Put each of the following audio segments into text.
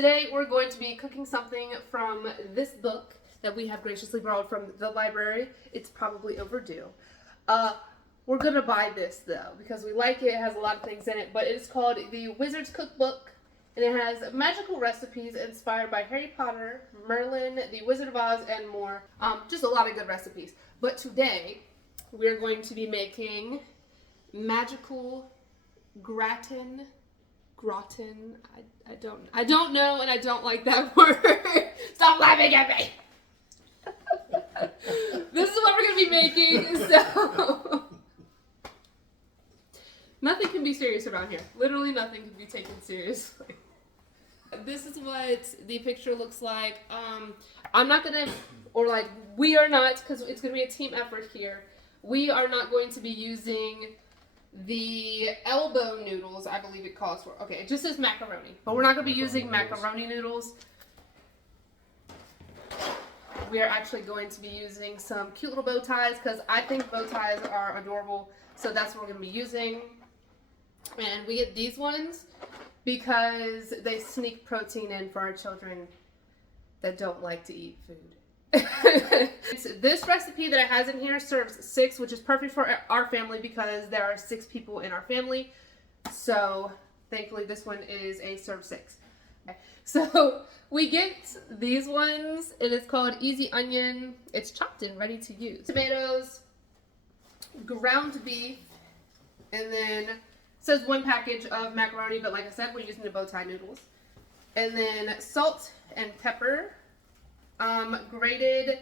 today we're going to be cooking something from this book that we have graciously borrowed from the library. It's probably overdue. We're gonna buy this though because we like it. It has a lot of things in it, but it's called The Wizard's Cookbook, and it has magical recipes inspired by Harry Potter, Merlin, The Wizard of Oz, and more. Just a lot of good recipes. But today we're going to be making magical gratin. I don't know, and I don't like that word. Stop laughing at me. This is what we're gonna be making. So nothing can be serious around here. Literally nothing can be taken seriously. This is what the picture looks like. I'm not gonna, or like we are not, because it's gonna be a team effort here. We are not going to be using the elbow noodles, I believe it calls for. Okay, it just says macaroni, but we're not going to be using macaroni noodles. We are actually going to be using some cute little bow ties because I think bow ties are adorable. So that's what we're going to be using. And we get these ones because they sneak protein in for our children that don't like to eat food. This recipe that it has in here serves 6, which is perfect for our family because there are 6 people in our family. So thankfully this one is a serve 6. Okay. So we get these ones, and it's called Easy Onion. It's chopped and ready to use. Tomatoes, ground beef, and then it says 1 package of macaroni, but like I said, we're using the bow tie noodles. And then salt and pepper. Grated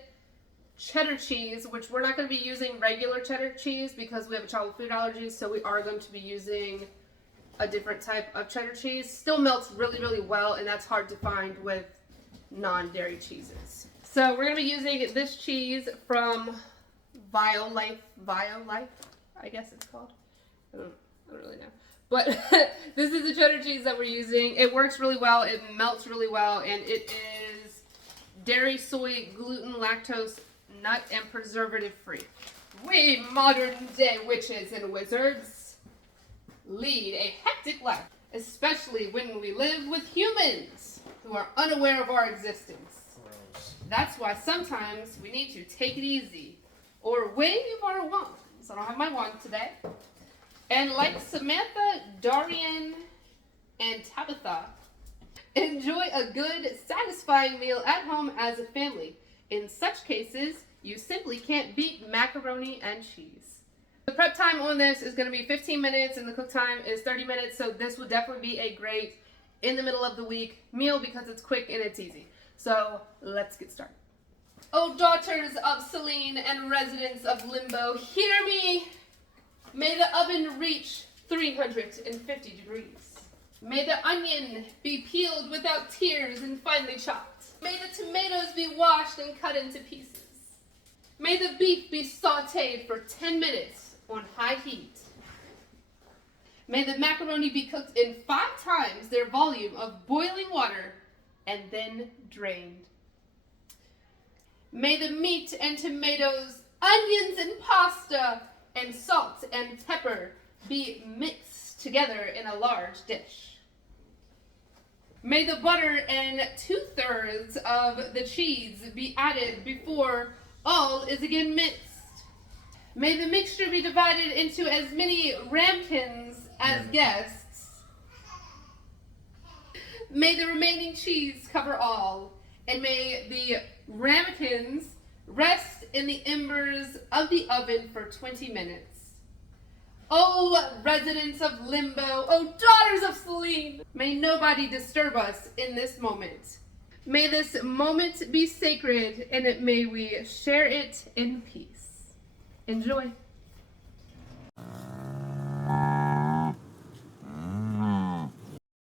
cheddar cheese, which we're not going to be using regular cheddar cheese because we have a child with food allergies, so we are going to be using a different type of cheddar cheese. Still melts really, really well, and that's hard to find with non-dairy cheeses. So we're going to be using this cheese from Violife, I guess it's called. I don't really know. But this is the cheddar cheese that we're using. It works really well, it melts really well, and it is dairy, soy, gluten, lactose, nut, and preservative free. We modern day witches and wizards lead a hectic life, especially when we live with humans who are unaware of our existence. That's why sometimes we need to take it easy or wave our wands. I don't have my wand today. And like Samantha, Darian, and Tabitha, enjoy a good, satisfying meal at home as a family. In such cases, you simply can't beat macaroni and cheese. The prep time on this is going to be 15 minutes and the cook time is 30 minutes, so this would definitely be a great in the middle of the week meal because it's quick and it's easy. So let's get started. Oh, daughters of Selene and residents of Limbo, hear me! May the oven reach 350 degrees. May the onion be peeled without tears and finely chopped. May the tomatoes be washed and cut into pieces. May the beef be sauteed for 10 minutes on high heat. May the macaroni be cooked in 5 times their volume of boiling water and then drained. May the meat and tomatoes, onions and pasta, and salt and pepper be mixed together in a large dish. May the butter and 2/3 of the cheese be added before all is again mixed. May the mixture be divided into as many ramekins as guests. May the remaining cheese cover all, and may the ramekins rest in the embers of the oven for 20 minutes. Oh, residents of Limbo, oh, daughters of Selene, may nobody disturb us in this moment. May this moment be sacred, and may we share it in peace. Enjoy.